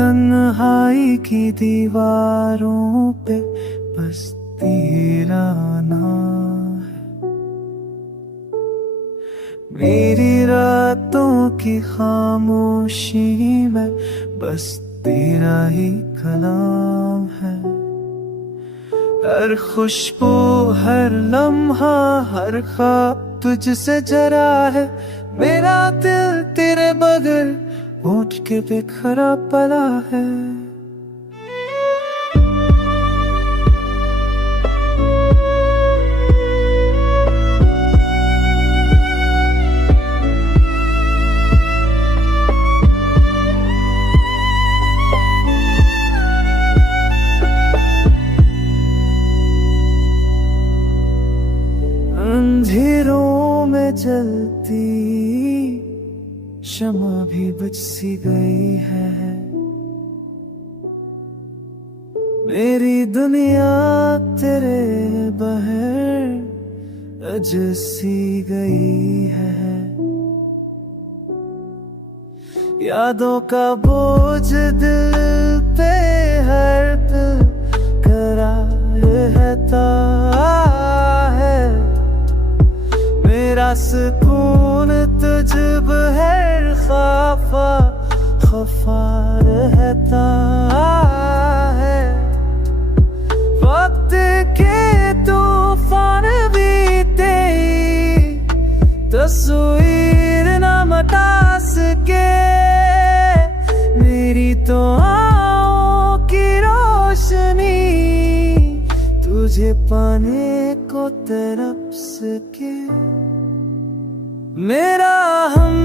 तन्हाई की दीवारों पे बस तेरा नाम है। मेरी रातों की खामोशी में बस तेरा ही कलाम है। हर खुशबू, हर लम्हा, हर ख्वाब तुझसे जरा है। मेरा दिल तेरे बगैर उठ के बिखरा पड़ा है। अंधेरों में जलती शमा भी बुझ सी गई है। मेरी दुनिया तेरे बहर अज सी गई है। यादों का बोझ दिल पे हर दिल करार रहता है। मेरा सुकून तुझ बहर खफा खफा रहता है। वक्त के तूफान बीते तस्वीर न मिटा सके। मेरी तो आँखों की रोशनी तुझे पाने को तरफ सके। मेरा हम